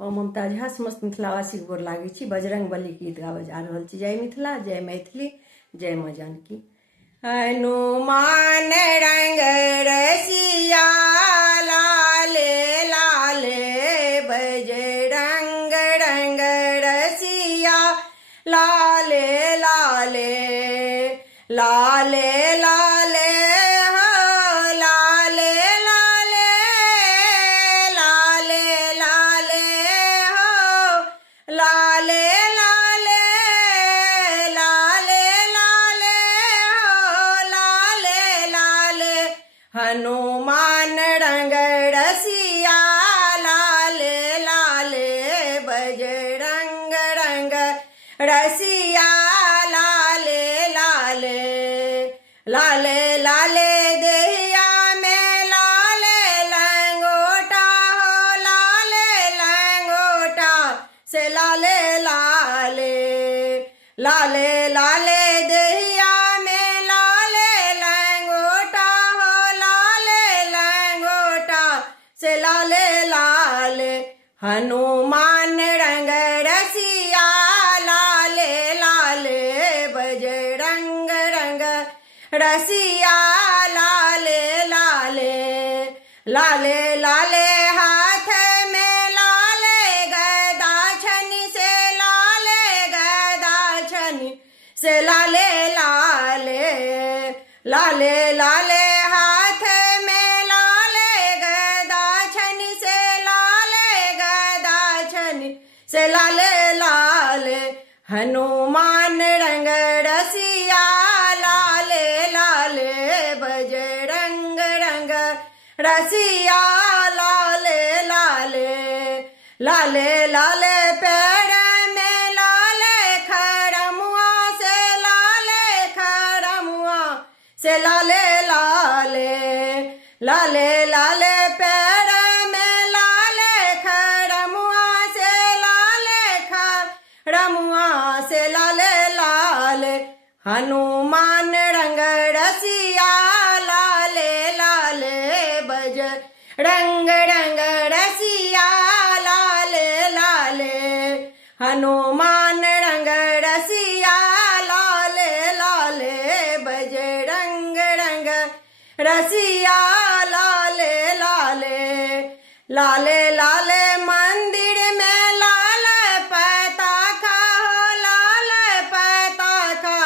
हम ममता झा समस्त मिथिलावासी गोर लागे छी। बजरंग बली गीत गाबे जा रहल छी। जय मिथिला, जय मैथिली, जय माँ जानकी। हनुमान रंग रसिया लाले लाले, बजरंग रंग रसिया लाले लाले, लाले लाले हनुमान रंग रसिया लाले लाले, बजरंग रंग रसिया लाले लाले, लाले लाले देहिया में लाले लंगोटा हो, लाले लंगोटा से लाले लाले, लाले लाले देहिया से लाले लाले। हनुमान रंग रसिया लाले लाले, बजरंग रंग रसिया लाले लाले, लाले लाले हाथ में लाले गदा छनी से, लाले गदा छनी से लाले लाले, लाले लाले हाथ में लाले गदा छनी से, लाले गदा छनी से लाले लाले। हनुमान रंग रसिया लाले लाले, बजरंग रंग रसिया लाले लाले, लाले लाले पैर में लाले खड़मुआ से, लाले खड़मुआ से लाले लाले, लाले लाले पैर में लाले खड़मुआ से, लाले खड़मुआ से लाले लाले। हनुमान रंग रसिया लाले लाले, बजरंग रंग रसिया लाले लाले, हनुमान रंग रसिया लाले लाले, बजरंग रंग रसिया लाले लाले, लाले लाले मंदिर में लाले पताका हो, लाले पताका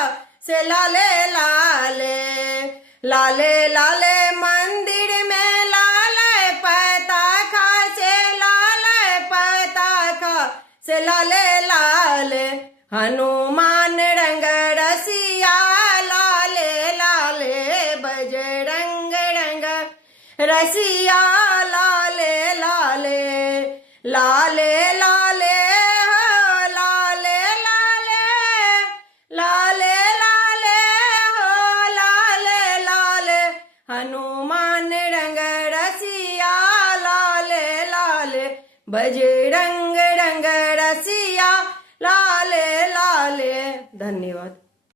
से लाले लाले, लाले लाले मंदिर में लाले पताका से, लाले पताका से लाले लाले। हनुमान रंग रसिया लाले लाले, बजरंग रंग रसिया लाले लाले, लाले लाले हो, लाले लाले, लाले लाले हो, लाले लाले। हनुमान रंग रसिया लाले लाले, बजरंग रंग रसिया लाले लाले। धन्यवाद।